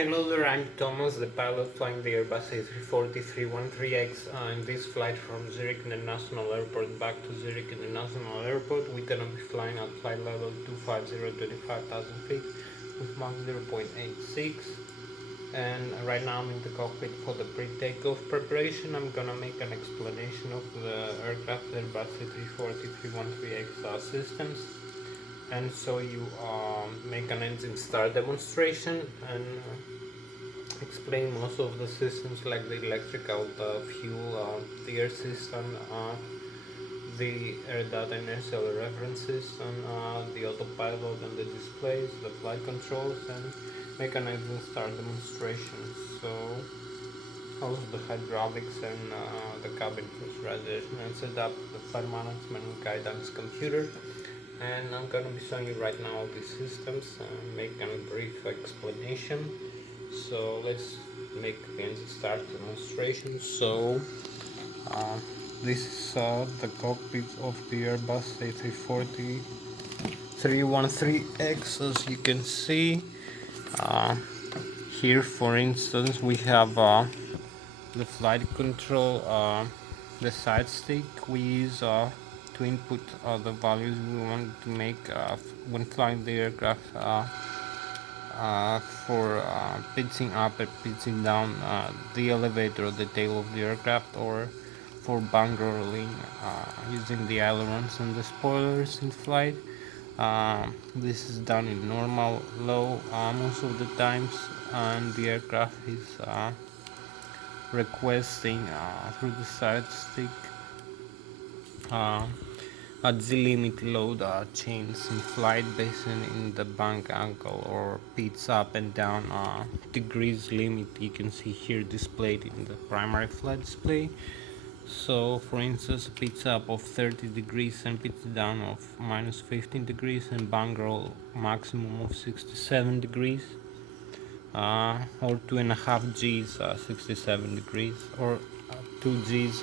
Hello there, I'm Thomas, the pilot flying the Airbus A340 313X. In this flight from Zurich International Airport back to Zurich International Airport, we're gonna be flying at flight level 250 25,000 feet with Mach 0.86. And right now I'm in the cockpit for the pre-takeoff preparation. I'm gonna make an explanation of the aircraft Airbus A340 313X systems, and so you make an engine start demonstration and explain most of the systems like the electrical, the fuel, the air system, the air data inertial reference system, the autopilot and the displays, the flight controls, and make an engine start demonstration. So also the hydraulics and the cabin pressurization, and set up the flight management and guidance computer. And I'm gonna be showing you right now all these systems and make a brief explanation. So let's make the engine start demonstration. So this is the cockpit of the Airbus A340 313X. As you can see here, for instance, we have the flight control, the side stick we use to input the values we want to make when flying the aircraft, for pitching up and pitching down the elevator or the tail of the aircraft, or for bank rolling using the ailerons and the spoilers in flight. This is done in normal, low most of the times, and the aircraft is requesting through the side stick at the limit load chains in flight based in the bank angle or pitch up and down degrees limit. You can see here displayed in the primary flight display. So for instance, a pitch up of 30 degrees and pitch down of minus 15 degrees, and bank roll maximum of 67 degrees, or 2.5 G's 67 degrees, or 2 G's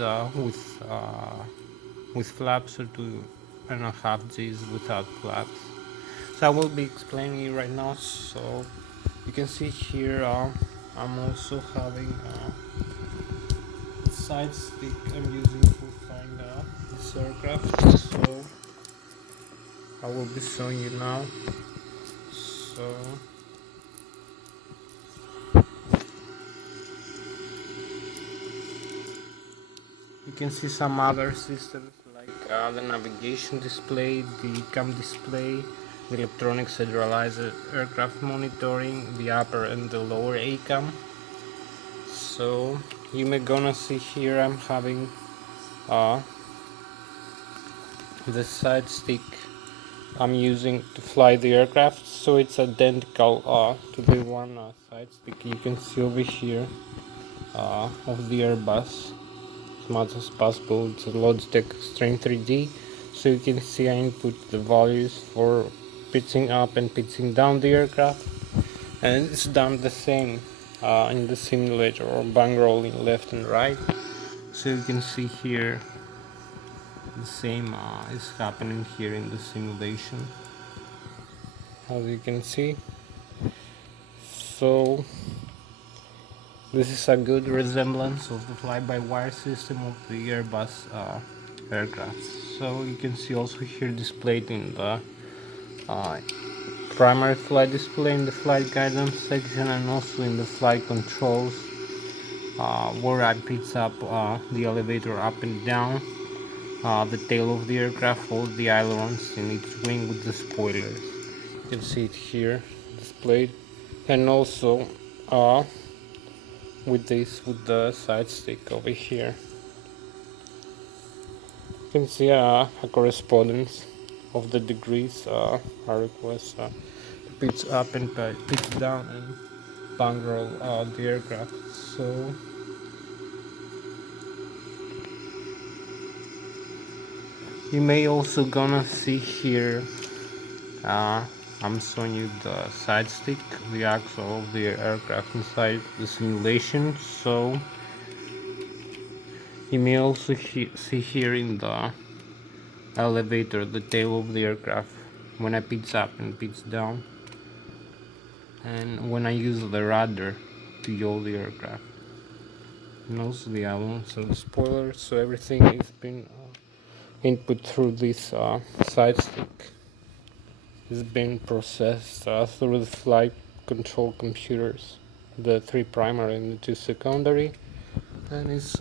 with flaps, or 2.5 G's without flaps. So I will be explaining it right now. So you can see here I'm also having the side stick I'm using to find this aircraft. So I will be showing you now. So you can see some other systems like the navigation display, the cam display, the electronic centralizer, aircraft monitoring, the upper and the lower ACAM. So you may gonna see here I'm having the side stick I'm using to fly the aircraft, so it's identical to the one side stick you can see over here of the Airbus. As much as possible, it's a Logitech Stream 3D, so you can see I input the values for pitching up and pitching down the aircraft, and it's done the same in the simulator, or bank rolling left and right. So you can see here the same is happening here in the simulation, as you can see. So this is a good resemblance of the fly-by-wire system of the Airbus aircraft. So you can see also here displayed in the primary flight display, in the flight guidance section, and also in the flight controls, where I pitch up the elevator up and down, the tail of the aircraft, all the ailerons in each wing with the spoilers. You can see it here displayed, and also with the side stick over here. You can see a correspondence of the degrees I request to pitch up and pitch down and bank roll the aircraft. So you may also gonna see here I'm showing you the side stick, the axle of the aircraft inside the simulation. So you may also see here in the elevator the tail of the aircraft when I pitch up and pitch down. and when I use the rudder to yaw the aircraft. And also the ailerons and the spoilers, so everything is been input through this side stick. It's been processed through the flight control computers, the 3 primary and the 2 secondary, and is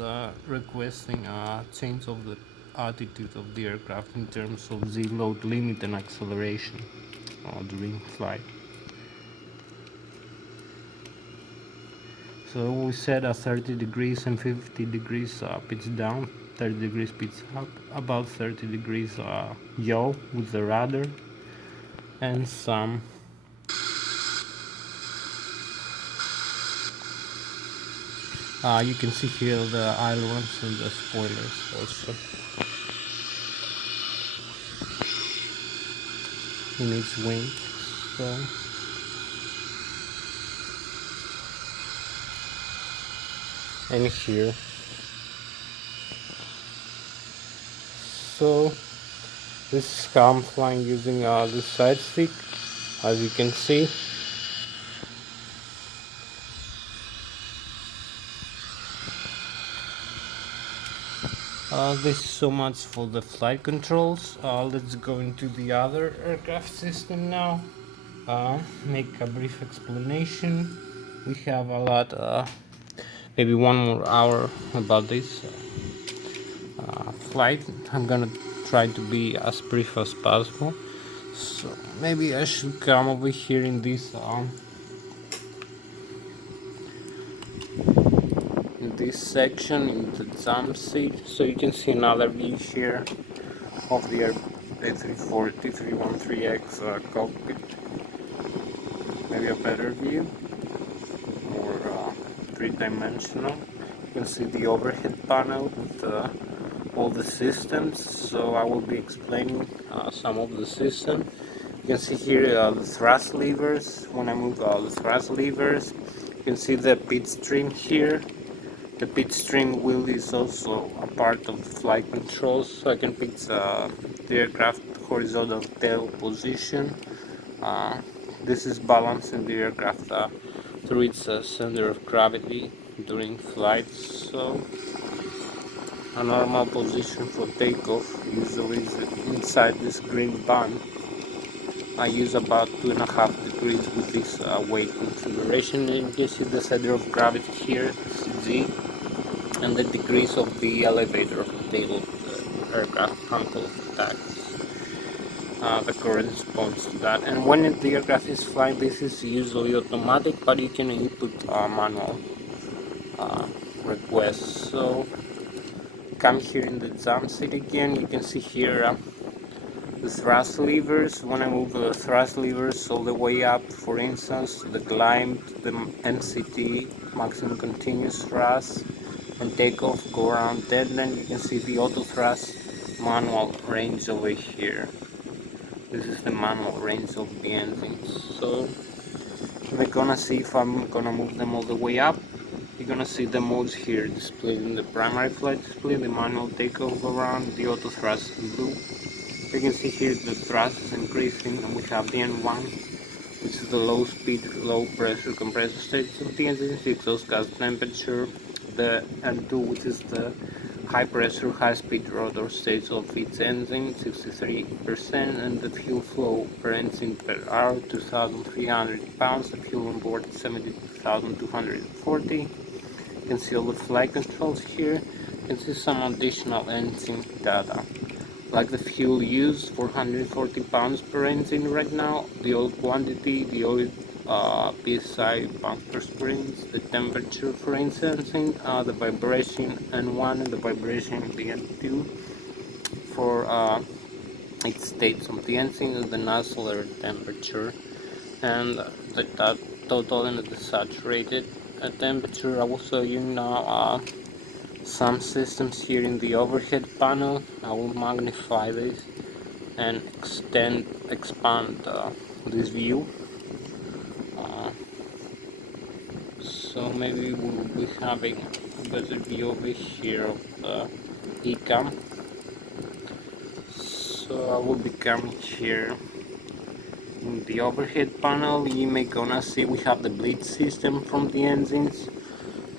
requesting a change of the attitude of the aircraft in terms of the load limit and acceleration during flight. So we set a 30 degrees and 50 degrees pitch down, 30 degrees pitch up, about 30 degrees yaw with the rudder, and some you can see here the ailerons and the spoilers also in its wing. So and here, so this is how I'm flying using this side stick, as you can see. This is so much for the flight controls. Let's go into the other aircraft system now. Make a brief explanation. We have a lot, maybe 1 more hour about this flight. I'm gonna try to be as brief as possible. So maybe I should come over here in this section in the jump seat, so you can see another view here of the A340 313X cockpit. Maybe a better view, more three-dimensional. You can see the overhead panel with all the systems, so I will be explaining some of the system. You can see here the thrust levers. When I move the thrust levers, you can see the pitch stream here. The pitch stream wheel is also a part of the flight controls, so I can pick the aircraft horizontal tail position. This is balancing the aircraft through its center of gravity during flight. So a normal position for takeoff usually is inside this green band. I use about 2.5 degrees with this weight configuration, and you can see the center of gravity here, G, and the degrees of the elevator of the tail of the aircraft angle of attack that corresponds to that. And when the aircraft is flying, this is usually automatic, but you can input manual requests. So come here in the jump seat again, you can see here the thrust levers. When I move the thrust levers all the way up, for instance, the climb, the MCT, maximum continuous thrust, and takeoff, go around dead end, you can see the auto thrust manual range over here. This is the manual range of the engines. So we're gonna see if I'm gonna move them all the way up. You're gonna see the modes here displayed in the primary flight display, the manual takeoff, go around, the auto thrust in blue. You can see here the thrust is increasing, and we have the N1, which is the low speed, low pressure compressor stage of the engine, the exhaust gas temperature, the N2, which is the high pressure, high speed rotor stage of its engine, 63%, and the fuel flow per engine per hour, 2,300 pounds, the fuel on board 70,240. You can see all the flight controls here. You can see some additional engine data, like the fuel used, 440 pounds per engine right now, the oil quantity, the oil PSI pounds per springs, the temperature for each engine, the vibration N1 and the vibration of the N2 for its states of the engine, and the nozzle air temperature, and the total and the saturated temperature. I will show you now some systems here in the overhead panel. I will magnify this and expand this view. So maybe we'll be having a better view over here of the ECAM. So I will be coming here In the overhead panel you may gonna see we have the bleed system from the engines.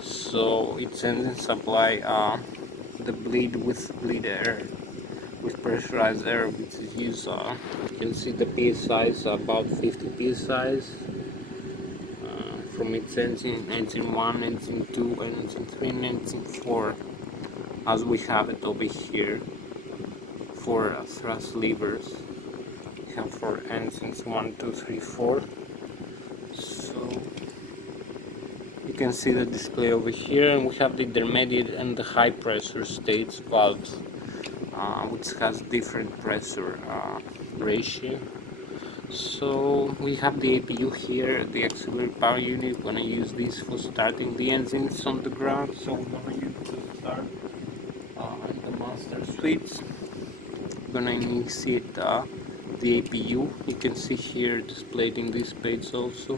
So its engines supply the bleed with bleed air, with pressurized air, which is used. You can see the PSI is about 50 PSI from its engine 1, engine 2, engine 3, and engine 4, as we have it over here for thrust levers. We have for engines 1, 2, 3, 4. So you can see the display over here, and we have the intermediate and the high pressure states valves, which has different pressure ratio. So we have the APU here, the auxiliary power unit. We're gonna use this for starting the engines on the ground. So we're gonna use it to start the master switch. We're gonna initiate the APU. You can see here displayed in this page also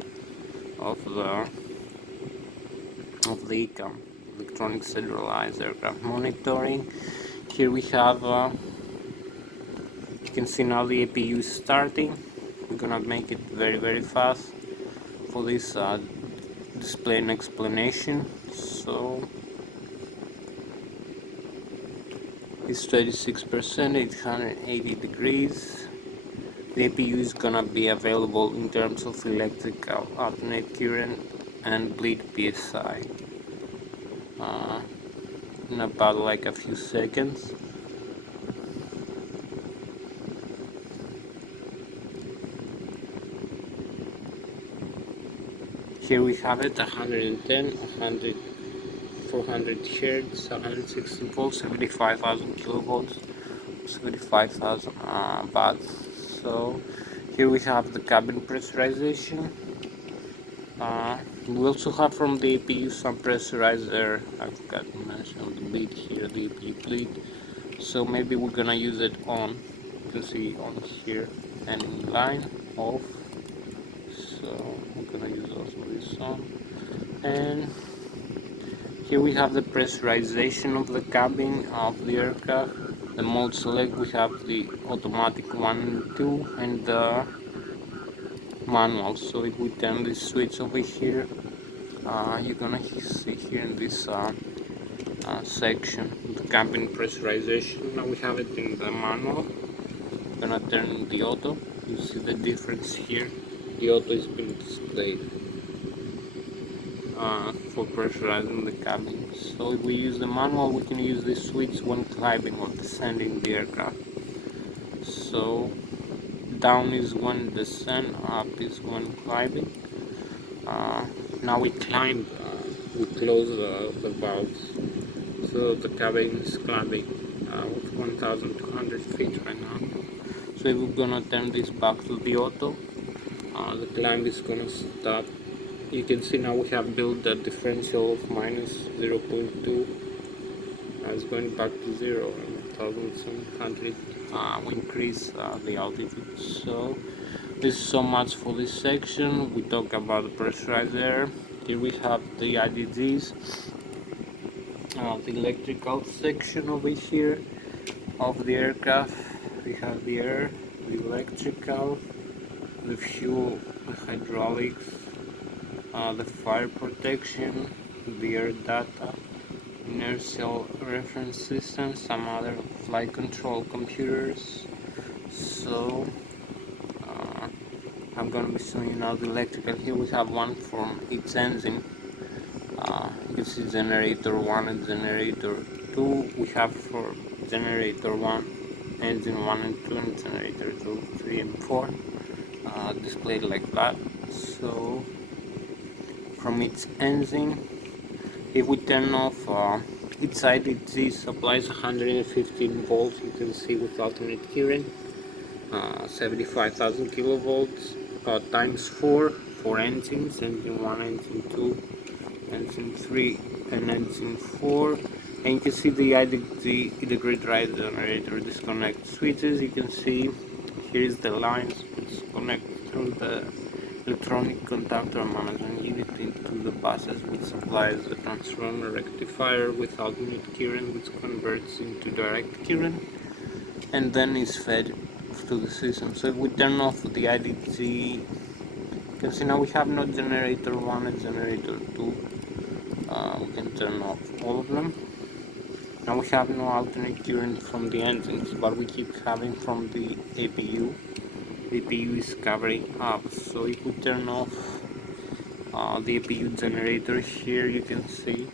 of the ECAM, electronic serialized aircraft monitoring. Here we have you can see now the APU is starting. We're gonna make it very fast for this display and explanation. So it's 36%, 880 degrees. The APU is gonna be available in terms of electrical alternate current and bleed PSI in about like a few seconds. Here we have it, 110, 100, 400 Hz, 116 volts, 75,000 kilovolts, 75,000 watts. So here we have the cabin pressurization. We also have from the APU some pressurized air. I forgot to mention the bleed here, the APU bleed. So maybe we're gonna use it on. You can see on here and in line off. So we're gonna use also this on. And here we have the pressurization of the cabin of the aircraft. The mode select, we have the automatic 1 and 2 and the manual. So if we turn this switch over here, you're gonna see here in this section the cabin pressurization. Now we have it in the manual. We're gonna turn the auto. You see the difference here. The auto is being displayed for pressurizing the cabin. So if we use the manual, we can use this switch when climbing or descending the aircraft. So down is when descend, up is when climbing. Now we climb, we close the valves, so the cabin is climbing with 1,200 feet right now. So if we're gonna turn this back to the auto, the climb is gonna stop. You can see now we have built a differential of minus 0.2. It's going back to 0 and 1,700. We increase the altitude. So this is so much for this section. We talk about the pressurized air. Here we have the IDGs, the electrical section over here of the aircraft. We have the air, the electrical, the fuel, the hydraulics, the fire protection, the air data, inertial reference system, some other flight control computers. So I'm going to be showing you now the electrical. Here we have one from each engine. You can see generator 1 and generator 2. We have for generator 1, engine 1 and 2, and generator 2, 3 and 4 displayed like that. So from each engine, if we turn off each side, it supplies 115 volts. You can see with alternate current, 75,000 kilovolts times 4 for engines, engine 1, engine 2, engine 3 and engine 4. And you can see the grid drive generator disconnect switches. You can see here is the lines which connect through the electronic conductor management unit into the buses, which supplies the transformer rectifier with alternate current, which converts into direct current and then is fed off to the system. So if we turn off the IDT, you can see now we have no generator 1 and generator 2. We can turn off all of them. Now we have no alternate current from the engines, but we keep having from the APU. The APU is covering up, so if we turn off the APU generator here, you can see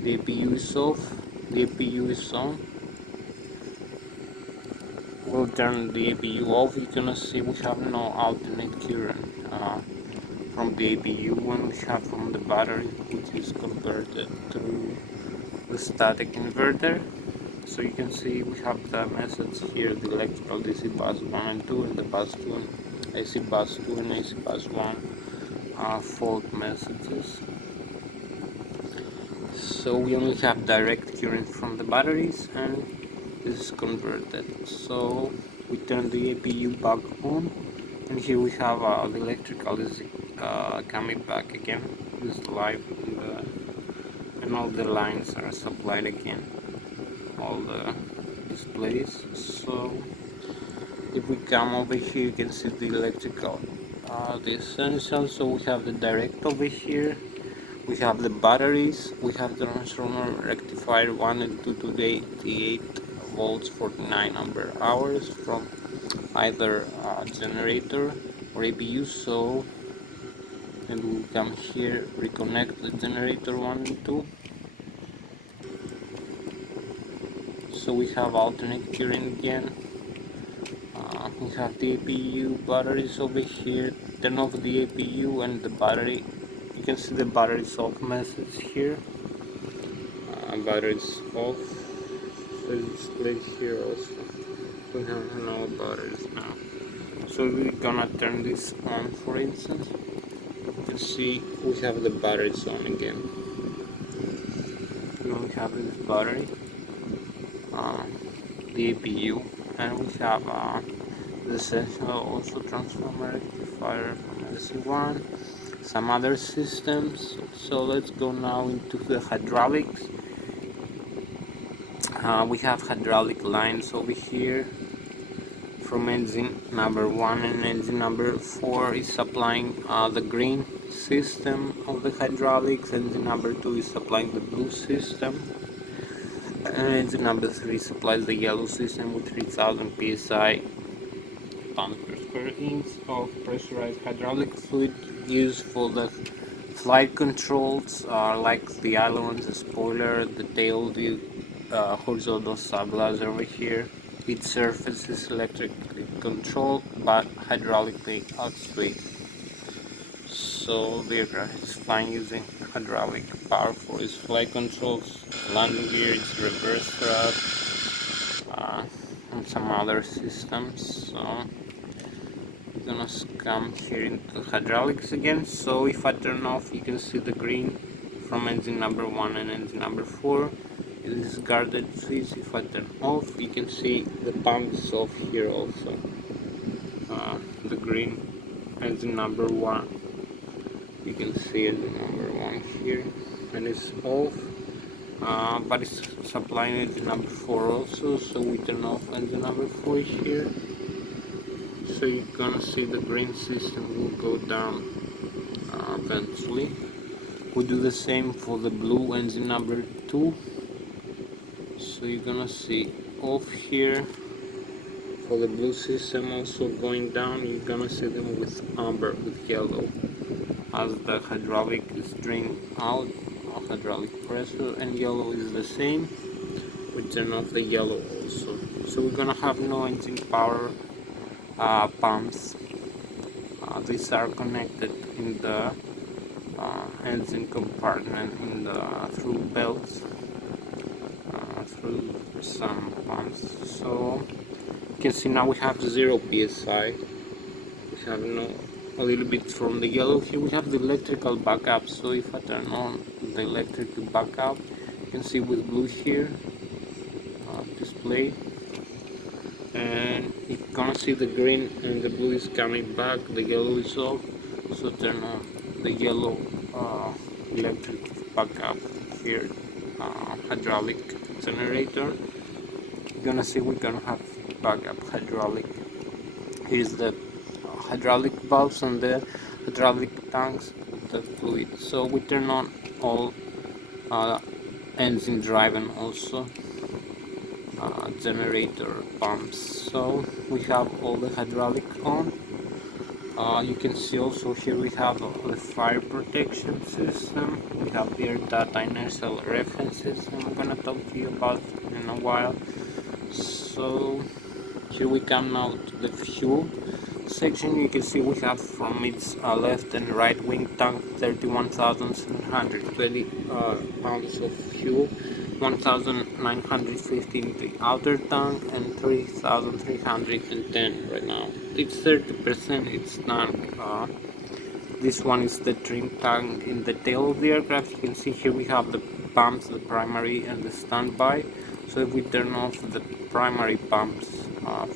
the APU is off, the APU is on. We'll turn the APU off, you're gonna see we have no alternate current from the APU when we have from the battery, which is converted through the static inverter. So you can see we have the message here, the electrical DC bus 1 and 2 and the bus 2 and AC bus 2 and AC bus 1 fault messages. So we only have direct current from the batteries and this is converted. So we turn the APU back on and here we have the electrical DC coming back again. This is live and all the lines are supplied again, all the displays. So if we come over here, you can see the electrical the essential. So we have the direct over here, we have the batteries, we have the transformer rectifier 1 and 2 to the 88 volts 49 ampere hours from either generator or APU. So and we'll come here, reconnect the generator 1 and 2. So we have alternate current again. We have the APU batteries over here. Turn off the APU and the battery. You can see the batteries off message here. Batteries off. So it's displayed here also. We have no batteries now. So we're gonna turn this on, for instance. You can see we have the batteries on again. Now we have this battery, the APU, and we have the essential also transformer rectifier from LC1, some other systems. So let's go now into the hydraulics. We have hydraulic lines over here from engine number 1 and engine number 4 is supplying the green system of the hydraulics, engine number 2 is supplying the blue system, and engine number 3 supplies the yellow system with 3000 psi tons per square inch of pressurized hydraulic fluid used for the flight controls like the ailerons, the spoiler, the tail, the horizontal stabilizer over here. Each surface is electrically controlled but hydraulically actuated. So the aircraft is flying using hydraulic power for its flight controls, landing gear, its reverse thrust, and some other systems. So we're gonna come here into hydraulics again. So if I turn off, you can see the green from engine number 1 and engine number 4. This is guarded switch. If I turn off, you can see the pump is off here also. The green engine number 1. You can see engine number 1 here, and it's off. But it's supplying engine number 4 also. So we turn off engine number 4 here. So you're gonna see the green system will go down eventually. We do the same for the blue engine number 2. So you're gonna see off here for the blue system also going down. You're gonna see them with amber, with yellow, as the hydraulic is drained out of hydraulic pressure, and yellow is the same. We turn off the yellow also. So we're gonna have no engine power pumps. These are connected in the engine compartment in the through belts. Through some pumps. So you can see now we have 0 psi. We have a little bit from the yellow here. We have the electrical backup. So if I turn on the electrical backup, you can see with blue here display, and you're gonna see the green and the blue is coming back, the yellow is off. So turn on the yellow electric backup here, hydraulic generator. you're gonna see we're gonna have backup hydraulic. Here's the hydraulic valves and the hydraulic tanks with the fluid. So we turn on all engine drive and also generator pumps. So we have all the hydraulic on. You can see also here we have the fire protection system. We have the air data inertial references, and I'm gonna talk to you about in a while. So here we come now to the fuel section. You can see we have from its left and right wing tank 31,720 pounds of fuel, 1,950 in the outer tank, and 3,310 right now. It's 30%, it's tank. This one is the trim tank in the tail of the aircraft. You can see here we have the pumps, the primary and the standby. So if we turn off the primary pumps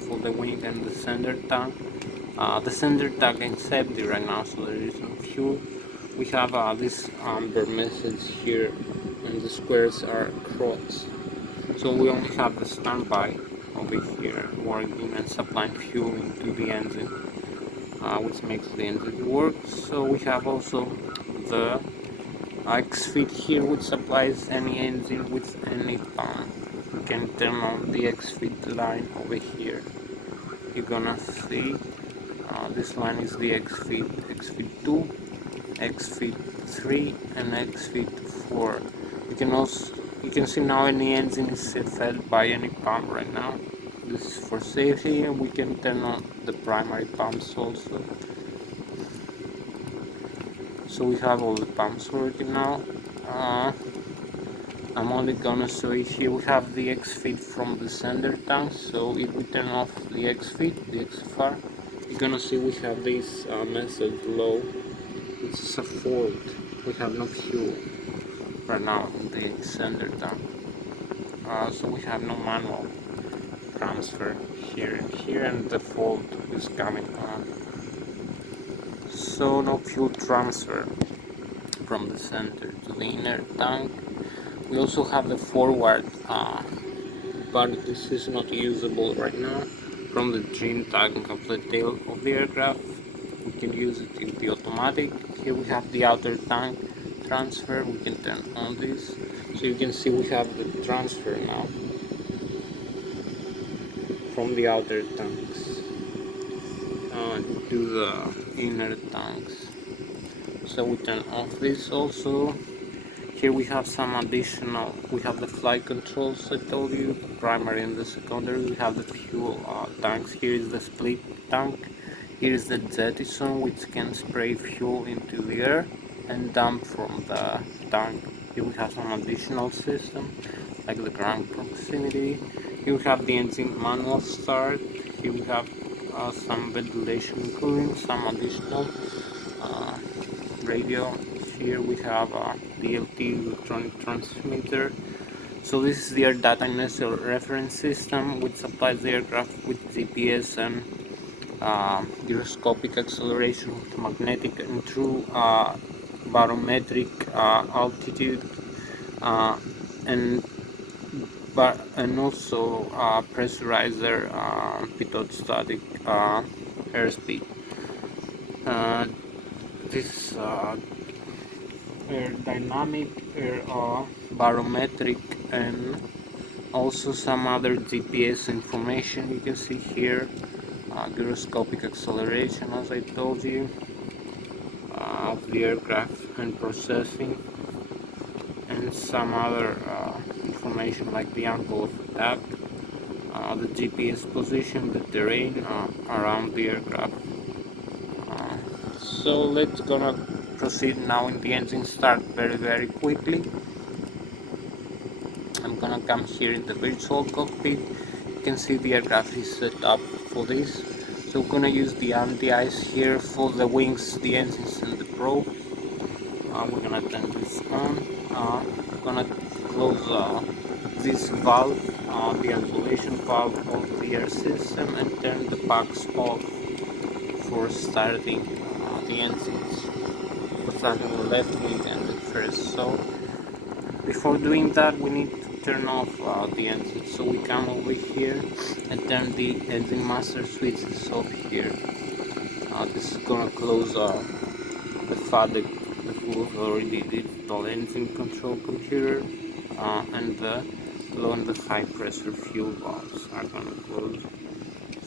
for the wing and the center tank is empty right now, so there is no fuel. We have this amber message here, and the squares are crossed. So we only have the standby over here working and supplying fuel into the engine, which makes the engine work. So we have also the X-feed here, which supplies any engine with any pump. You can turn on the X-feed line over here. You're gonna see this line is the X-feed 2, X-feed 3 and X-feed 4. You can see now any engine is fed by any pump right now. This is for safety, and we can turn on the primary pumps also. So we have all the pumps working now. I'm only gonna show you here. We have the X-feed from the center tank. So if we turn off the X-feed, the XFR, you're gonna see we have this message below. It's a fault. We have no fuel right now in the center tank. So we have no manual transfer here and here, and the fault is coming on. So no fuel transfer from the center to the inner tank. We also have the forward, but this is not usable right now. From the trim tank of the tail of the aircraft, we can use it in the automatic. Here we have the outer tank transfer. We can turn on this, so you can see we have the transfer now from the outer tanks to the inner tanks. So we turn off this also. Here we have some additional, we have the flight controls I told you, the primary and the secondary. We have the fuel tanks. Here is the split tank. Here is the jettison, which can spray fuel into the air and dump from the tank. Here we have some additional system, like the ground proximity. Here we have the engine manual start. Here we have some ventilation and cooling, some additional radio. Here we have DLT electronic transmitter. So this is the air data inertial reference system, which supplies the aircraft with GPS and gyroscopic acceleration with magnetic and true barometric altitude, and also pressurizer pitot static airspeed. This aerodynamic, barometric, and also some other GPS information. You can see here gyroscopic acceleration, as I told you, of the aircraft and processing, and some other information like the angle of attack, the GPS position, the terrain around the aircraft. So let's gonna proceed now in the engine start very quickly. I'm gonna come here in the virtual cockpit. You can see the aircraft is set up for this. So we're gonna use the anti-ice here for the wings, the engines and the probe. We're gonna turn this on. We're gonna close this valve, the ventilation valve of the air system, and turn the packs off for starting the engines, for starting the left wing and the first. So before doing that, we need to turn off the engine. So we come over here and turn the engine master switches off here. This is gonna close the FADEC, the full authority digital engine control computer, and the low and the high pressure fuel valves are gonna close.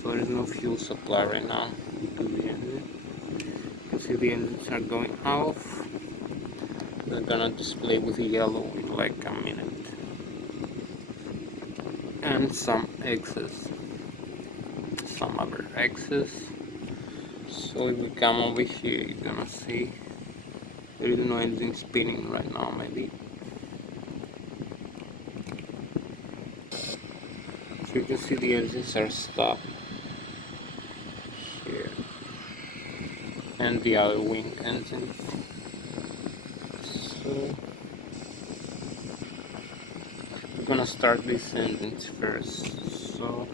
So there is no fuel supply right now to the engine. You can see the engines are going off. They're gonna display with yellow in like a minute. And some X's, some other X's. So if we come over here, you're gonna see there is no engine spinning right now, maybe. So you can see the engines are stopped here, and the other wing engines. So we're gonna start these engines first. So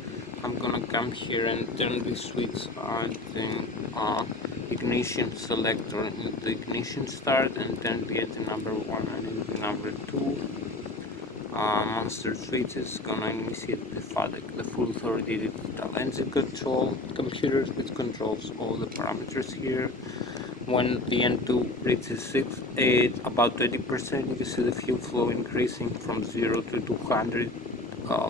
I'm gonna come here and turn the switch on the ignition selector into the ignition start, and then the engine number 1 and engine number 2 master switch is gonna initiate the FADEC, the full authority digital engine control computer, which controls all the parameters here. When the N2 reaches about 20%, you can see the fuel flow increasing from 0 to 200,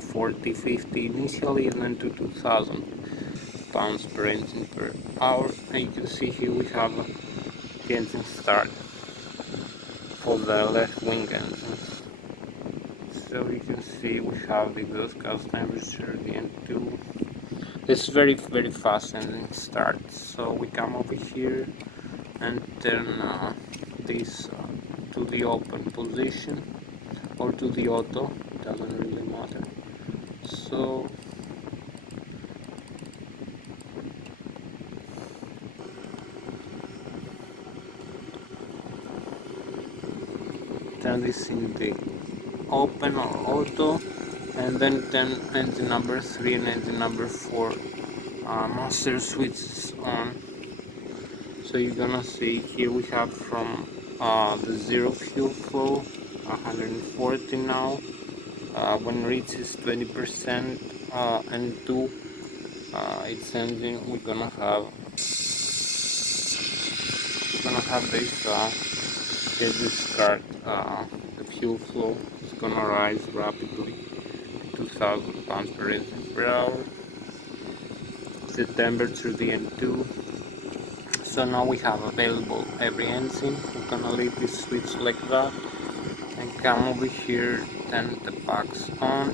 40, 50 initially, and then to 2000 pounds per engine per hour. And you can see here we have the engine start for the left wing engines. So you can see we have the exhaust gas temperature, the N2. It's very fast engine start. So we come over here and turn this to the open position or to the auto, doesn't really matter. So turn this in the open or auto, and then turn engine number 3 and engine number 4 master switches on. So you're gonna see here we have from the 0 fuel flow 140 now. When it reaches 20% and 2 its engine, we're gonna have this start. The fuel flow is gonna rise rapidly to 2000 pounds per engine per hour. The temperature, the N2. So now we have available every engine. We're gonna leave this switch like that and come over here, turn the packs on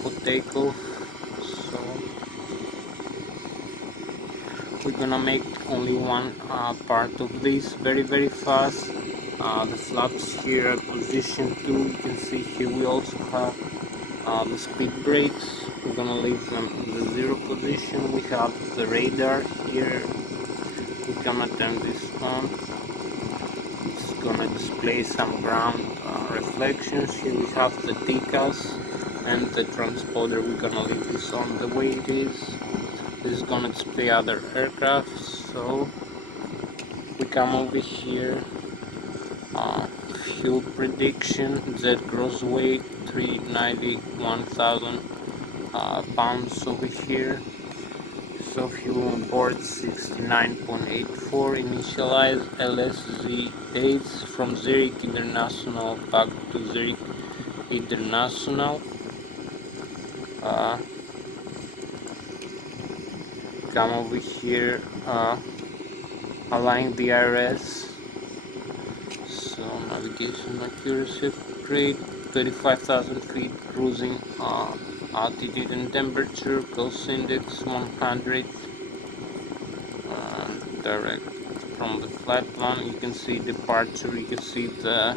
for takeoff. So we're gonna make only one part of this very fast. The flaps here are position 2. You can see here we also have the speed brakes. We're gonna leave them in the 0 position. We have the radar here. We're gonna turn this on. It's gonna display some ground reflections. Here we have the decals and the transponder. We're gonna leave this on the way it is. This is gonna display other aircraft. So we come over here, fuel prediction, Z gross weight 391,000 pounds over here. So fuel on board 69.84. Initialize Lszh dates from Zurich International back to Zurich International. Come over here, align the IRS. So navigation accuracy upgrade, 35,000 feet, cruising altitude and temperature, coast index 100, direct from the flight plan. You can see departure, you can see the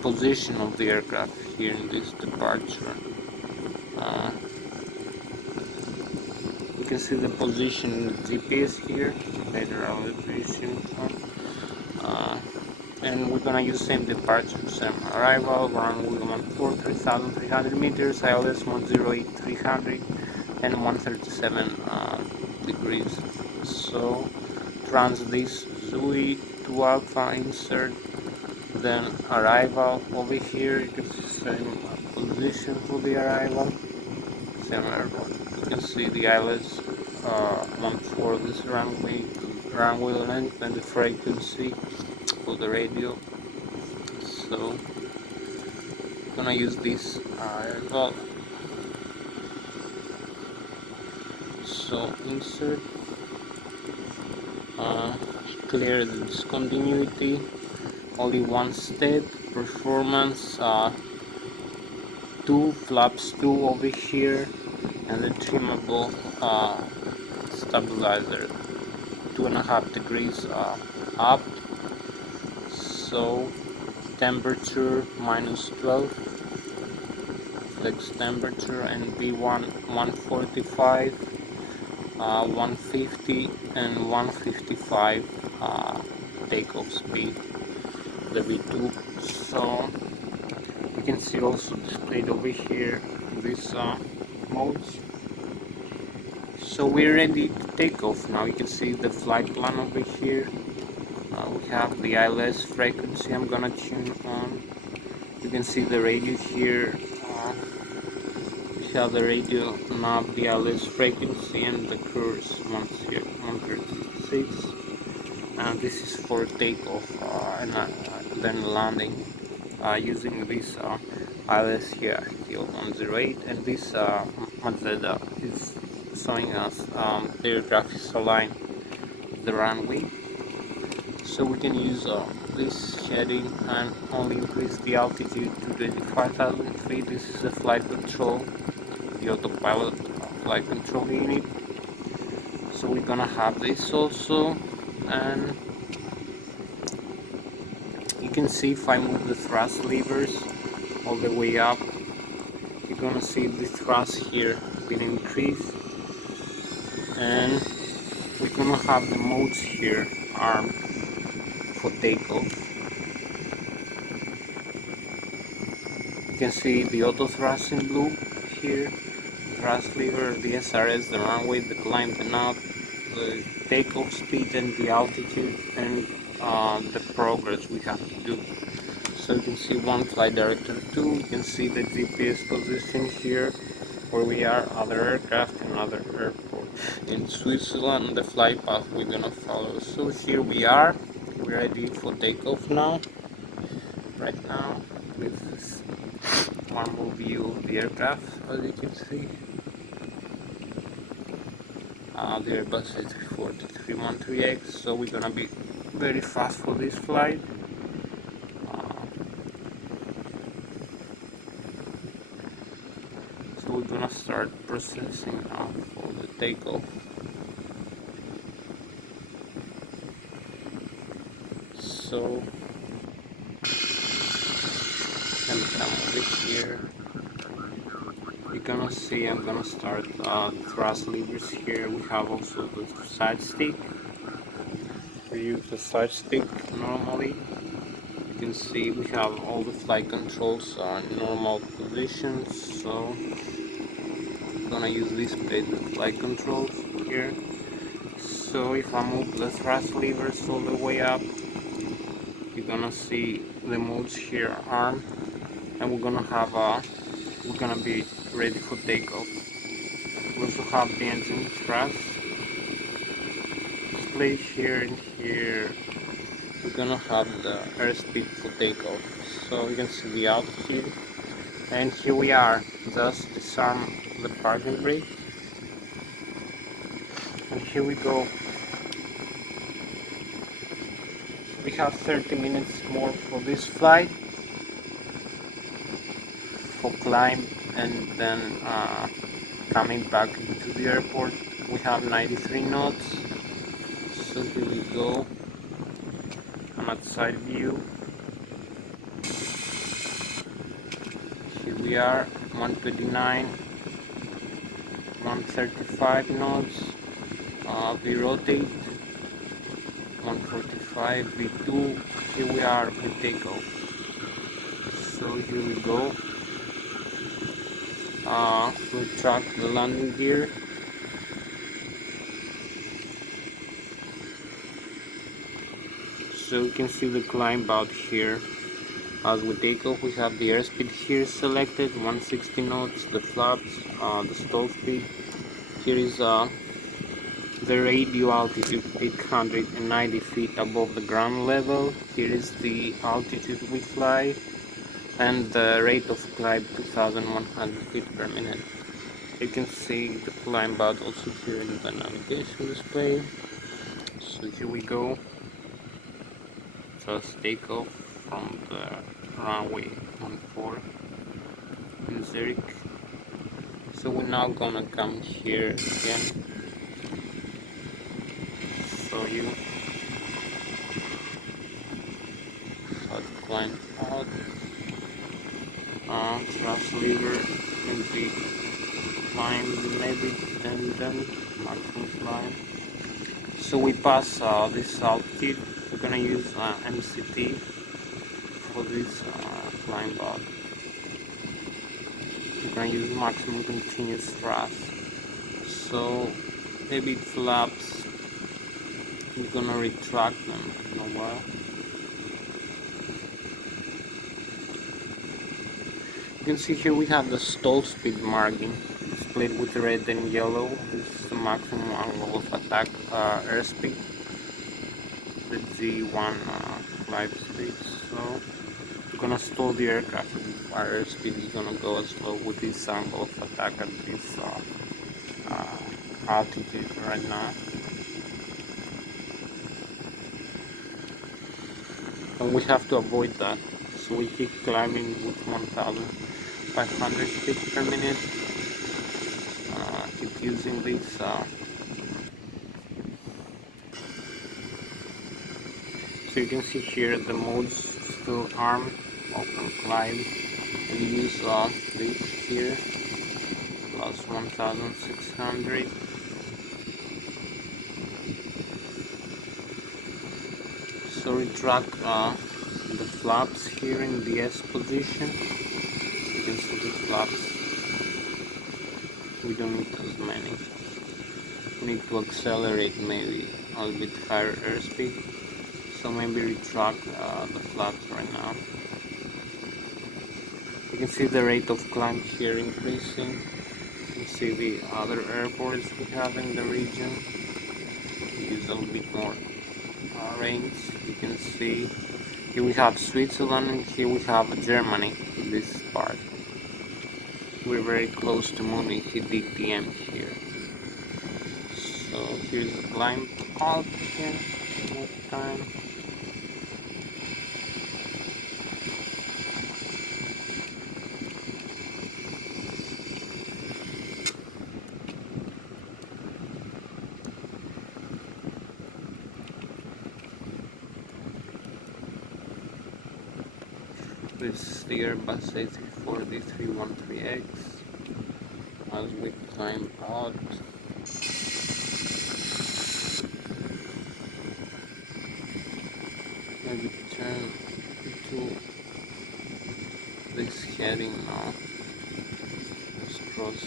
position of the aircraft here in this departure. You can see the position in the GPS here, later I'll resume. And we're gonna use same departure, same arrival, runway 14, 3,300 meters, ILS 108,300 and 137 degrees. So trans this Zui to Alpha, insert Then arrival over here, you can see same position for the arrival, same airport. You can see the ILS one for this runway length and the frequency for the radio. So I'm gonna use this arrival. So insert, clear the discontinuity, only one step, performance, 2 flaps 2 over here, and the trimmable stabilizer 2.5 degrees up. So temperature -12, flex temperature, and V1 145, 150 and 155 takeoff speed, the V2. So you can see also displayed over here these modes. So we're ready to take off now. You can see the flight plan over here. We have the ILS frequency I'm gonna tune on. You can see the radio here. We have the radio knob, the ILS frequency, and the cruise 136. And this is for takeoff and then landing using this ILS here, TL108, and this Mazda is showing us the aircraft is aligned with the runway. So we can use this heading and only increase the altitude to 25,000 feet. This is the flight control, the autopilot flight control unit. So we're gonna have this also, and you can see if I move the thrust levers all the way up, you're gonna see the thrust here being increased, and we're gonna have the modes here armed for takeoff. You can see the auto thrust in blue here, thrust lever, the SRS, the runway, the climb, the knob, the takeoff speed and the altitude, and the progress we have to do. So you can see one flight director 2, you can see the GPS position here, where we are, other aircraft, another airport in Switzerland, the flight path we're gonna follow. So here we are, we're ready for takeoff now. Right now, this is one more view of the aircraft, as you can see. The Airbus A340 313X, so we're gonna be very fast for this flight. So we're gonna start processing now for the takeoff. So I'm gonna move it here. You're gonna see I'm gonna start the thrust levers here. We have also the side stick. We use the side stick normally. You can see we have all the flight controls on normal positions. So I'm gonna use this bit, the flight controls here. So if I move the thrust levers all the way up, you're gonna see the modes here armed, and we're gonna have we're gonna be ready for takeoff. We also have the engine thrust displayed here, and here we're gonna have the airspeed for takeoff. So you can see the altitude, and here we are. Just disarm the parking brake, and here we go. We have 30 minutes more for this flight, for climb, and then coming back into the airport. We have 93 knots. So here we go. I'm at side view. Here we are, 129, 135 knots. We rotate, 145, V2. Here we are, we take off. So here we go. We'll track the landing gear. So you can see the climb out here. As we take off, we have the airspeed here selected, 160 knots, the flaps, the stall speed. Here is the radio altitude, 890 feet above the ground level. Here is the altitude we fly, and the rate of climb, 2100 feet per minute. You can see the climb path also here in the navigation display. So here we go. Just take off from the runway 14 in Zurich. So we're now gonna come here again. So you start climb out. Thrust lever can be climbed maybe 10 maximum climb. So we pass this altitude. We're gonna use MCT for this climb path. We're gonna use maximum continuous thrust. So maybe flaps, we're gonna retract them in a while. You can see here we have the stall speed marking displayed with red and yellow. This is the maximum angle of attack airspeed, the G1 flight speed. So we're gonna stall the aircraft if our airspeed is gonna go as low with this angle of attack at this altitude right now. And we have to avoid that, so we keep climbing with 1500 feet per minute. Keep using this so you can see here the modes still arm, open climb, and use this here, plus 1600. So retract the flaps here in the S position. You can see the flaps. We don't need as many. We need to accelerate maybe a little bit higher airspeed. So maybe retract the flaps right now. You can see the rate of climb here increasing. You can see the other airports we have in the region. Use a little bit more range. You can see here we have Switzerland and here we have Germany in this part. We're very close to Munich DTM here. So here's the climb out here one more time. This is the Airbus A340 313X as we climb out. Maybe turn into this heading now. Let's cross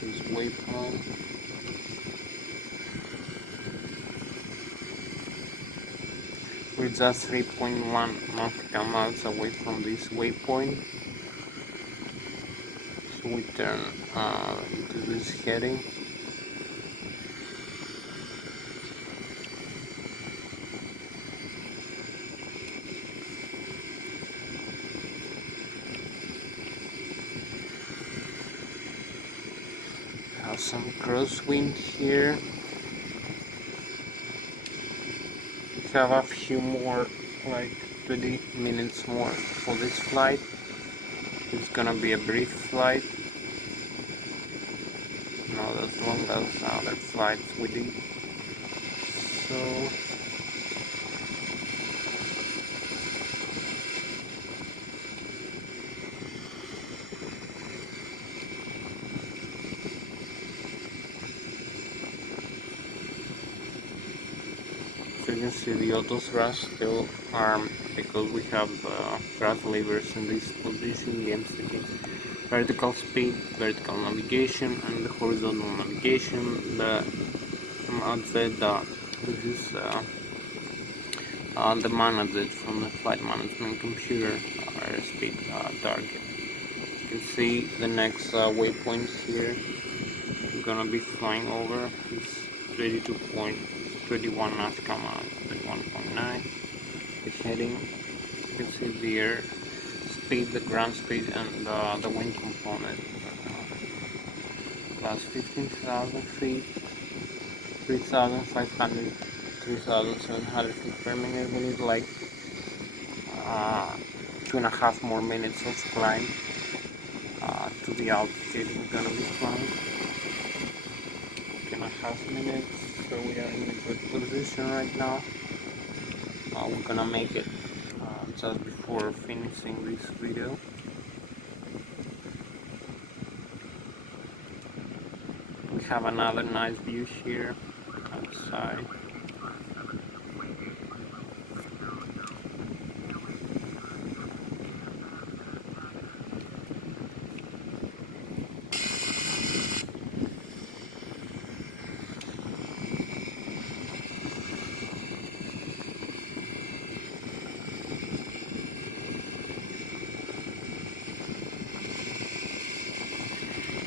this waypoint. We're just 3.1 nautical miles away from this waypoint. So we turn into this heading. Have some crosswind here. We have a few more, like 20 minutes more for this flight. It's gonna be a brief flight, not as long as other flights we did. So you can see the auto thrust still armed because we have thrust levers in this position, the MCT. Vertical speed, vertical navigation, and the horizontal navigation. The outside this is the manager from the flight management computer. airspeed target. You can see the next waypoint here. We're gonna be flying over. It's 32.21 nautical miles, 31.9. The heading. You can see the air speed, the ground speed, and the wind component. Plus 15,000 feet, 3,500, 3,700 feet per minute. We need like 2.5 more minutes of climb to the altitude we're gonna be flying. 2.5 minutes, so we are in a good position right now. We're gonna make it just before finishing this video. We have another nice view here outside.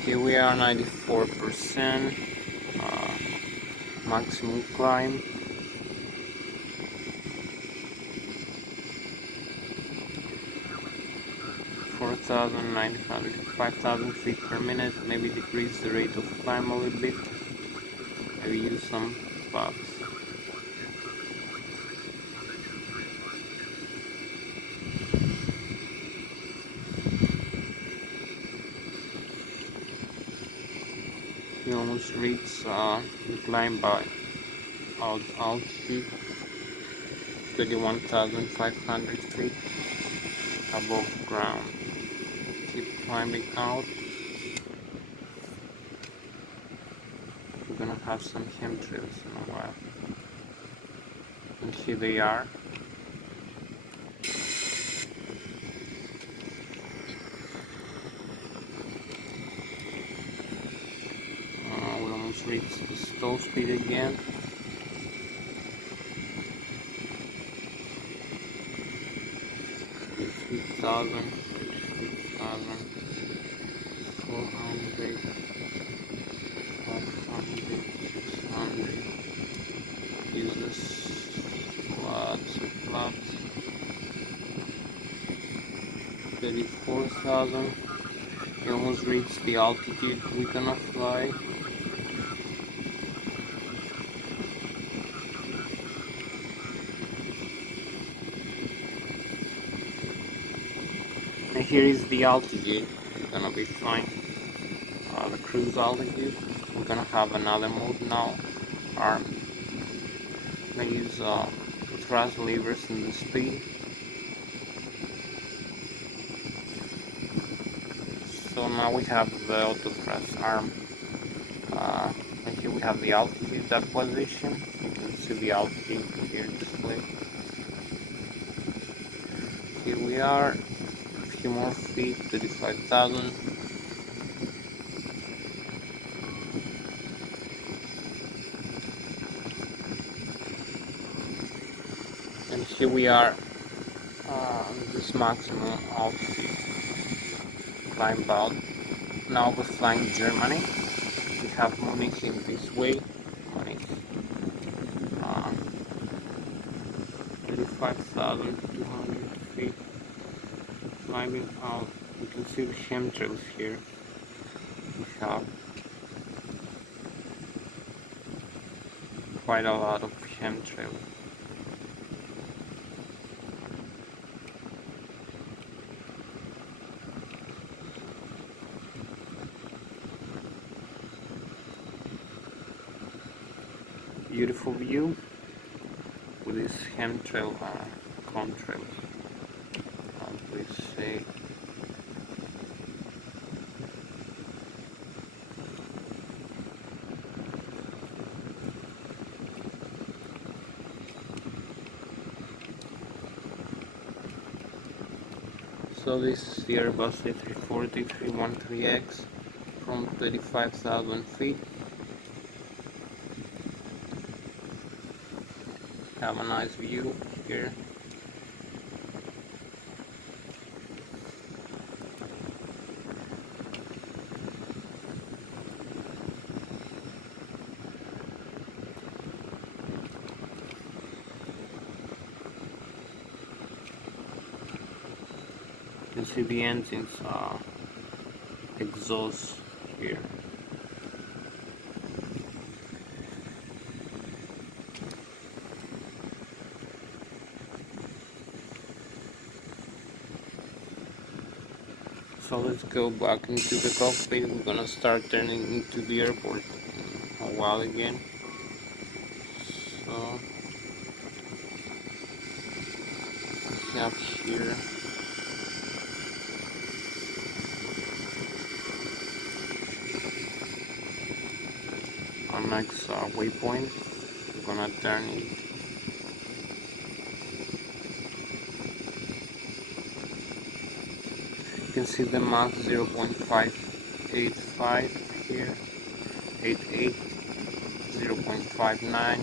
Here we are 94% maximum climb. (4,900 to 5,000 feet per minute). Maybe decrease the rate of climb a little bit. Maybe use some puffs. We almost reached the climb by altitude, 31,500 feet above ground. Keep climbing out. We're gonna have some chemtrails in a while. And here they are. We almost reached the stall speed again. (3,000, 400, 500, 600). Use this lots. 34,000. We almost reached the altitude we're gonna fly. And here is the altitude we're gonna be flying. The cruise altitude. We're gonna have another mode now. Arm. I'm gonna use thrust levers and the speed. So now we have the auto thrust arm. And here we have the altitude, that position. You can see the altitude here displayed. Here we are. A few more feet, 35,000. And here we are this maximum altitude climb out. Now we're flying Germany. We have Munich in this way. Munich. 35,200 feet. Climbing out. You can see the chemtrails here. We have quite a lot of chemtrails. Beautiful view with this chemtrail contrails. Please say. So this is the Airbus A340 313X from 35,000 feet. Have a nice view here. can see the engine's exhaust here. So let's go back into the cockpit. We're gonna start turning into the airport a while again. So we have here our next waypoint. We're gonna turn it. You can see the Mach 0.585 here, 88, 0.59,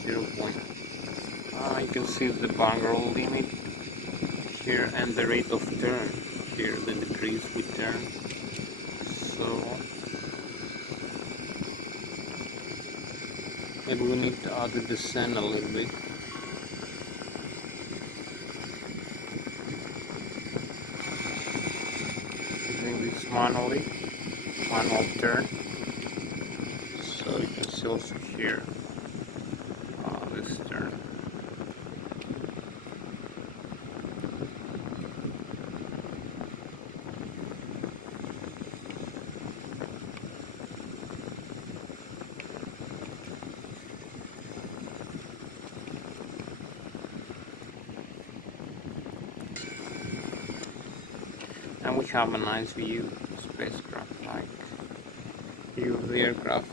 0. You can see the barrel limit here and the rate of turn here, the degrees we turn. So maybe we need to add the descent a little bit. Doing this manual turn. So you can see also here this turn. And we have a nice view of spacecraft, like view of the aircraft.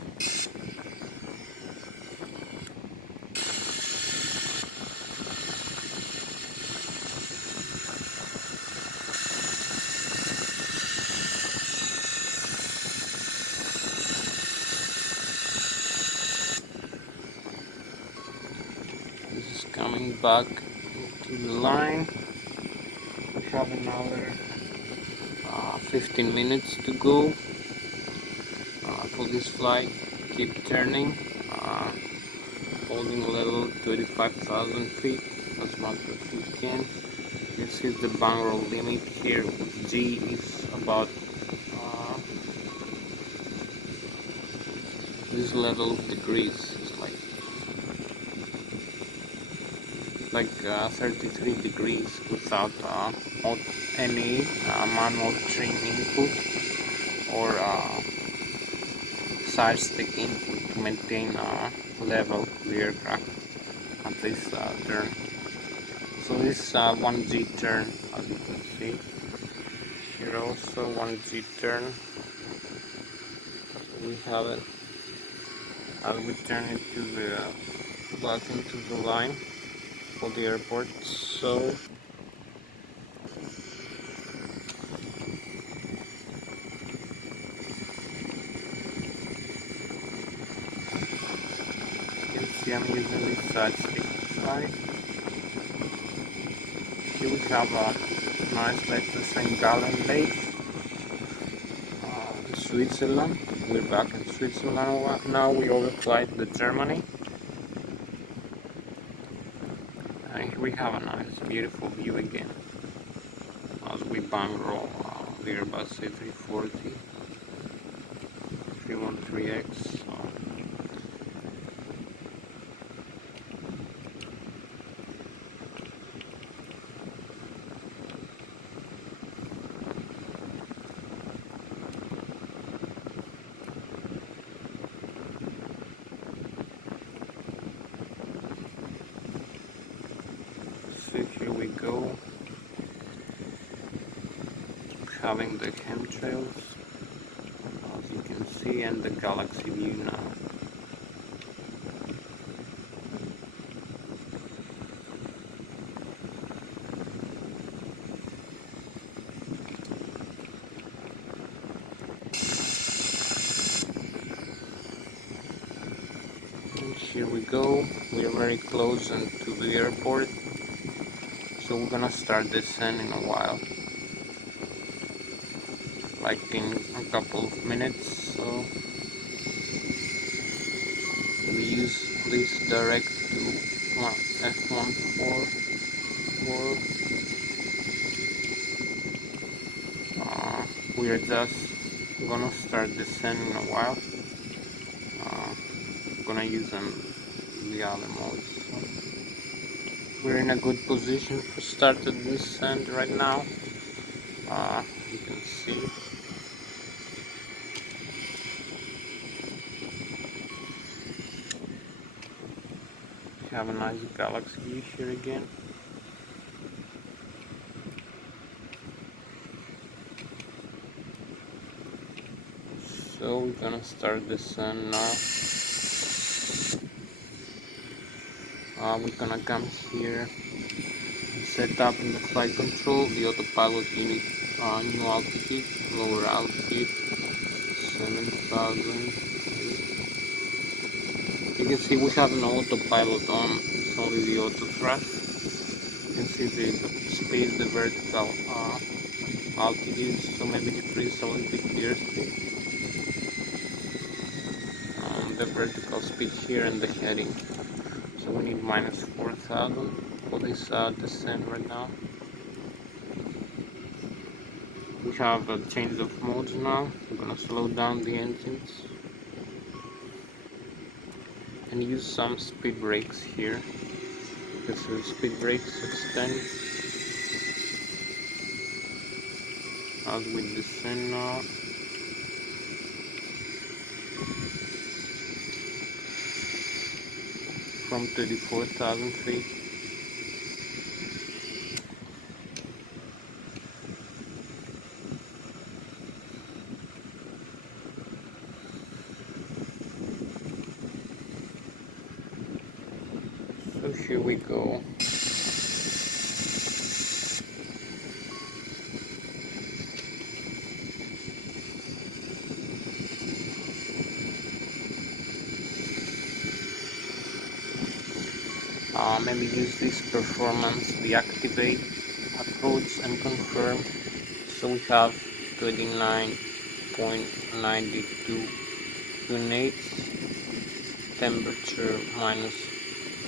This is coming back to the line. We have another 15 minutes to go for this flight. Keep turning, holding level 25,000 feet as much as we can. You see the barrel limit here with G is about this level of degrees. It's like 33 degrees without any manual trim input or side stick input to maintain level of the aircraft at this turn. So this 1G turn, as you can see here, also 1G turn. So we have it as we turn it to the back into the line for the airport. So I'm using this side stick side. Here we have a nice Lszh St. Gallen Lake, Switzerland. We're back in Switzerland now. We overflight the Germany, and here we have a nice, beautiful view again as we bang roll the Airbus A340 313X. So here we go, having the chemtrails, as you can see, and the galaxy view now. And here we go, we are very close to the airport. So we're gonna start descent in a while, like in a couple of minutes. So we use this direct to F144 we're just gonna start descent in a while. Gonna use the other modes. So we're in a good position to start the descent right now. You can see. We have a nice galaxy view here again. So we're gonna start descent now. We're gonna come here and set up in the flight control the autopilot unit, new altitude, lower altitude, 7,000. You can see we have an autopilot on, it's only the auto thrust. You can see the space, the vertical altitude, so maybe decrease a little bit the airspeed. The vertical speed here and the heading. So we need minus 4,000 for this descent right now. We have a change of modes now. We're gonna slow down the engines and use some speed brakes here. Because the speed brakes extend as we descend now. From 34,000 feet. So here we go. Maybe use this performance, deactivate, approach and confirm. So we have 29.92 units, temperature minus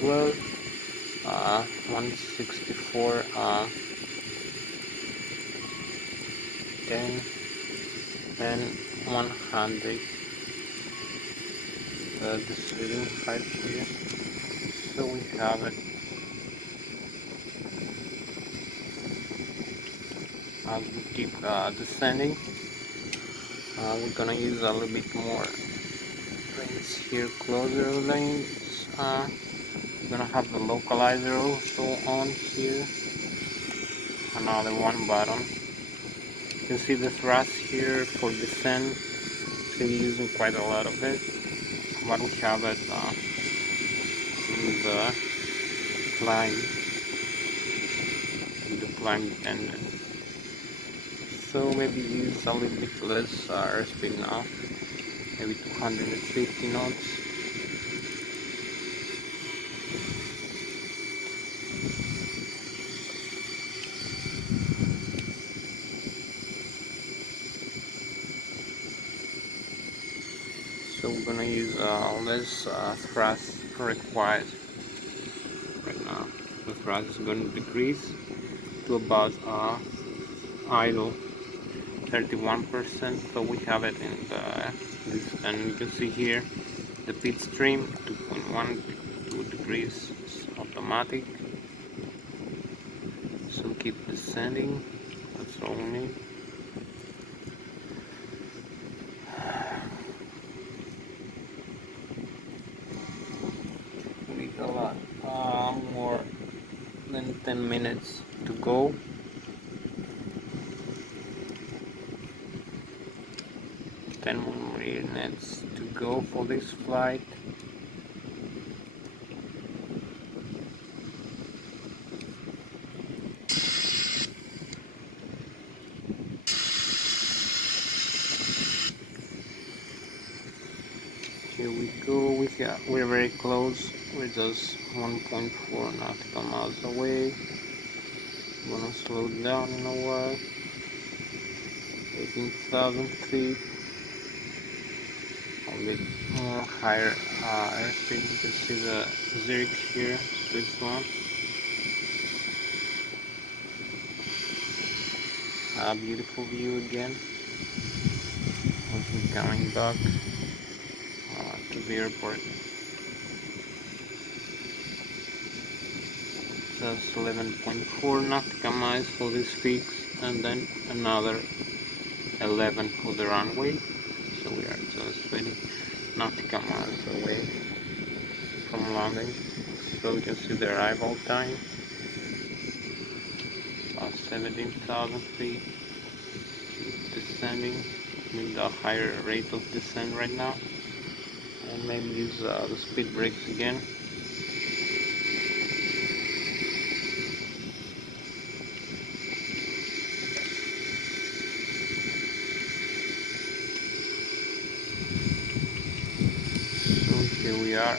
12, 164, 10, and 100. This reading right here. So we have it. As we keep descending, we're gonna use a little bit more lanes here, closer lanes. We're gonna have the localizer also on here. Another one button. You can see the thrust here for descent. So we're using quite a lot of it. But we have it in the climb dependent. So maybe use a little bit less airspeed now, maybe 250 knots. So we're gonna use less thrust required right now. The thrust is going to decrease to about idle 31%. So we have it in this, and you can see here the pit stream 2.12 degrees is automatic. So keep descending. That's all we need. We got a lot more than 10 minutes to go. More minutes to go for this flight. Here we go. We're very close. We're just 1.4 nautical miles away. I'm gonna slow down in a while. 18,000 feet. A bit more higher airspeed. You can see the Zurich here, Switzerland. A beautiful view again. coming back to the airport. Just 11.4 nautical miles for this fix, and then another 11 for the runway. So we are just 20 nautical miles away from landing. So we can see the arrival time, about 17,000 feet, descending with a higher rate of descent right now, and maybe use the speed brakes again. So here we are,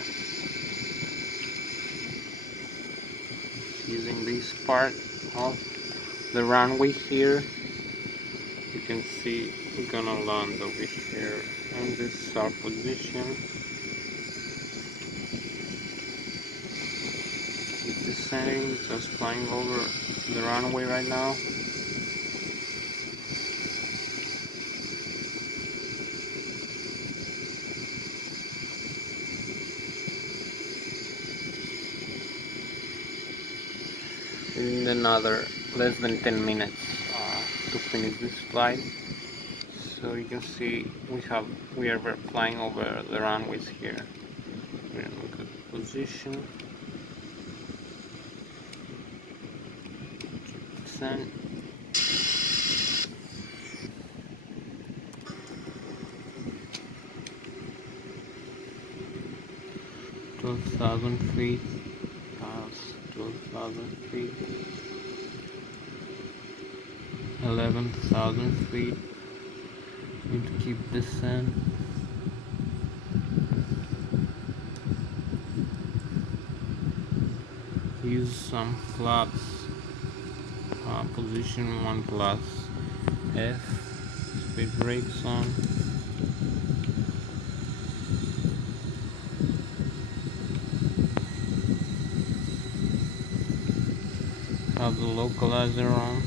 using this part of the runway here. You can see we're gonna land over here in this start position. Keep descending, just flying over the runway right now. In another less than 10 minutes to finish this flight. So you can see we are flying over the runways here. We're in a good position. Descend. 12,000 feet. Past 12,000 feet. 11,000 feet. Need to keep descent. Use some flaps. Position 1 plus F. Speed brakes on. Have the localizer on.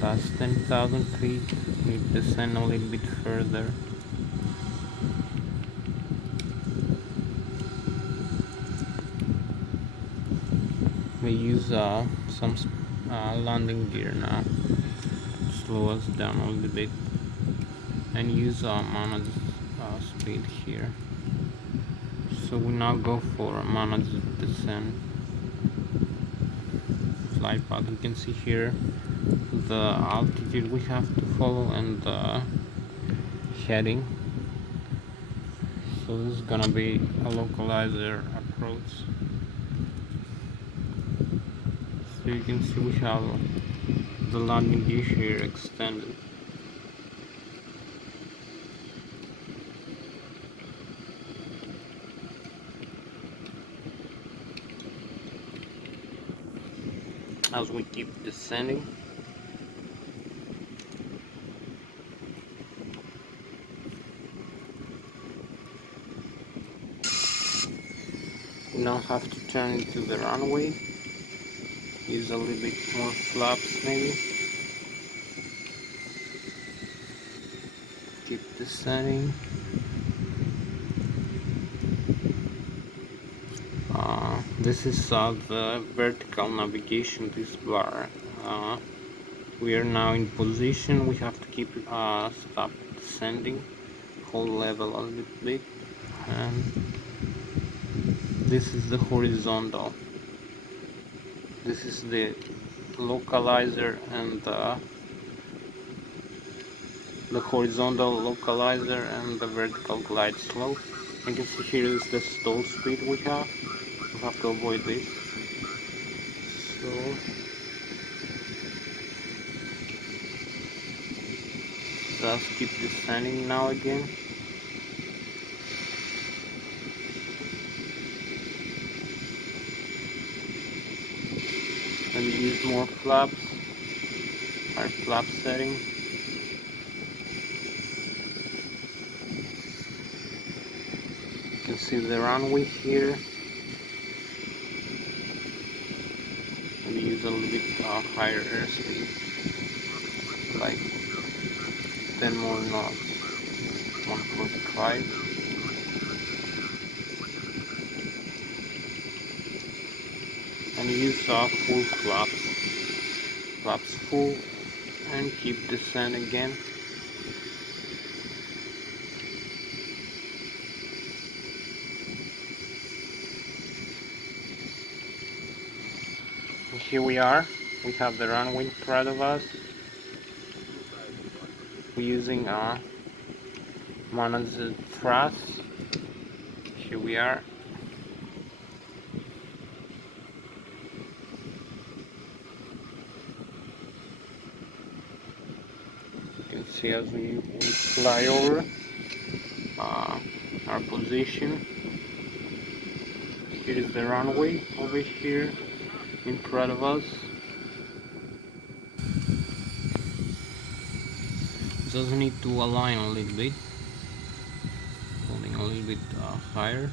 Past 10,000 feet. We descend a little bit further. We use some landing gear now to slow us down a little bit, and use managed speed here. So we now go for a managed descent flight path. You can see here the altitude we have to follow and the heading. So this is gonna be a localizer approach. So you can see we have the landing gear here extended. As we keep descending, we now have to turn into the runway. Use a little bit more flaps maybe. Keep descending. This is the vertical navigation, this bar. We are now in position. We have to keep stop descending, hold level a little bit, and this is the horizontal. This is the localizer and the horizontal localizer and the vertical glide slope. You can see here is the stall speed we have. We have to avoid this. So just keep descending now again. And use more flaps. Our flap setting. You can see the runway here. And use a little bit higher airspeed, like 10 more knots. 145. And use full flaps full, and keep descent again. And here we are. We have the runway in front of us. We're using managed thrust. Here we are. You can see as we fly over our position. Here is the runway over here in front of us. Just need to align a little bit, holding a little bit higher.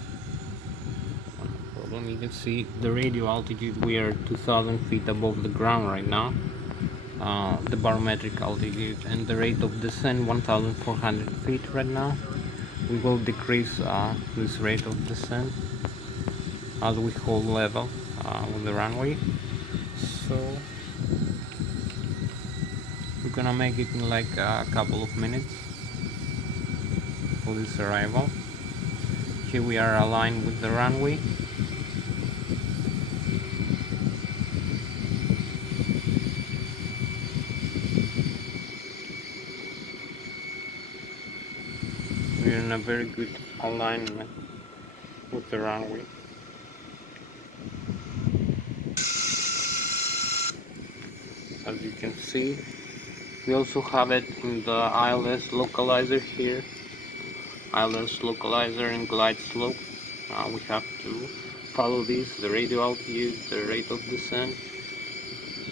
No problem. You can see the radio altitude. We are 2,000 feet above the ground right now. The barometric altitude and the rate of descent 1,400 feet right now. We will decrease this rate of descent as we hold level with the runway. So we're gonna make it in like a couple of minutes for this arrival. Here we are aligned with the runway. We're in a very good alignment with the runway. As you can see, we also have it in the Lszh localizer here. Lszh localizer and glide slope. We have to follow this, the radio altitude, the rate of descent.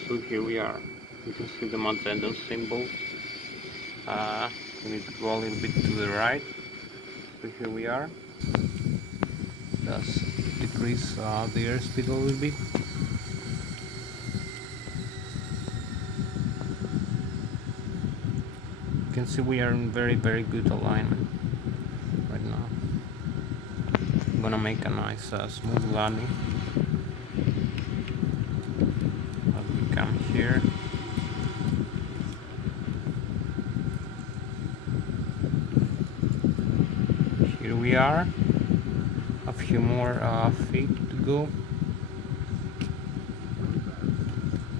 So here we are. You can see the Montana symbol. We need to go a little bit to the right. So here we are. Just decrease the airspeed a little bit. You can see we are in very good alignment right now. I'm gonna make a nice smooth landing as we come here. Here we are. A few more feet to go.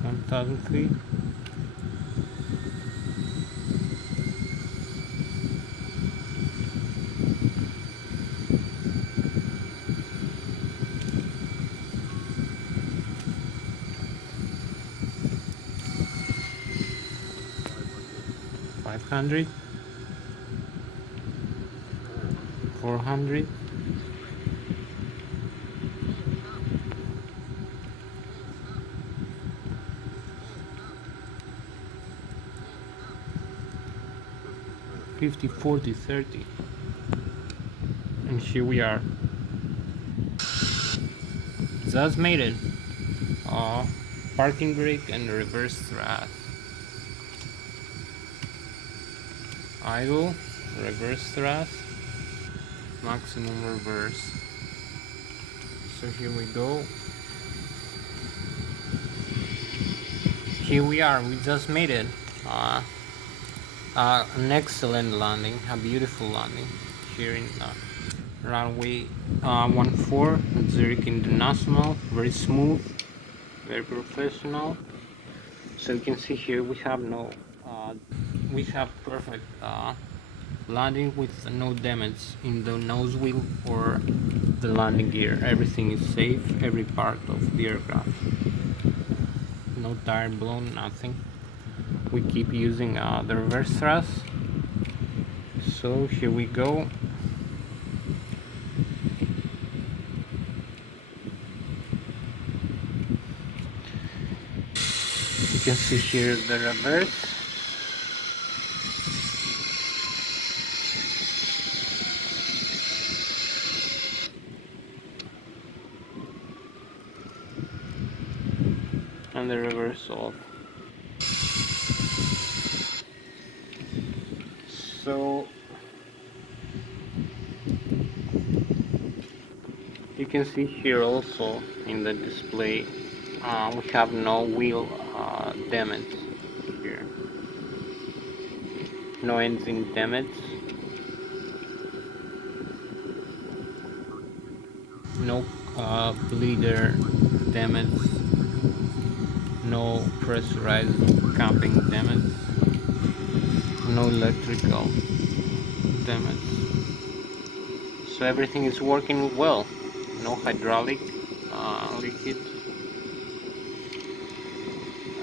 1,000 feet. $500, $400, $50, $40, $30, and here we are. Just made it. Parking brake and reverse thrust. Idle, reverse thrust, maximum reverse. So here we go. Here we are. We just made it. An excellent landing, a beautiful landing here in runway 14 at Zurich International. Very smooth, very professional. So you can see here we have we have perfect landing with no damage in the nose wheel or the landing gear. Everything is safe, every part of the aircraft. No tire blown, nothing. We keep using the reverse thrust. So here we go. You can see here the reverse. And the reverse off. So can see here also in the display, we have no wheel damage here, no engine damage, no bleeder damage, no pressurized camping damage, no electrical damage. So everything is working well. No hydraulic leakage,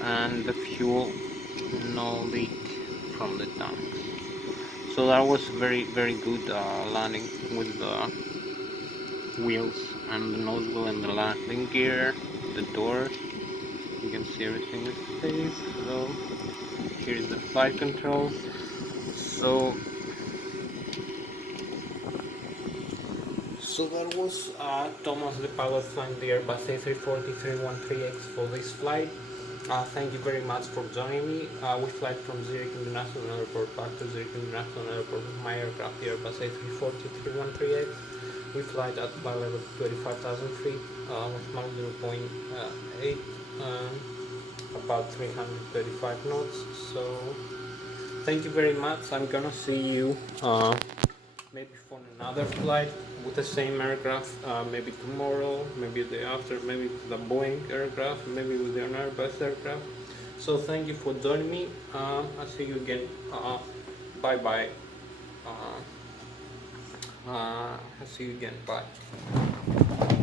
and the fuel, no leak from the tanks. So that was very good landing with the wheels and the nose wheel and the landing gear, the doors. You can see everything is safe. So here is the flight control. So that was Thomas, the pilot, flying the Airbus A340 313X for this flight. Thank you very much for joining me. We fly from Zurich International Airport back to Zurich International Airport with my aircraft, the Airbus A340 313X. We fly at flight level 25,000 feet with Mach 0.8, about 335 knots. So thank you very much. I'm gonna see you maybe for another flight with the same aircraft, maybe tomorrow, maybe the day after, maybe with the Boeing aircraft, maybe with the Airbus aircraft. So thank you for joining me. I'll see you again. Bye bye. I'll see you again. Bye.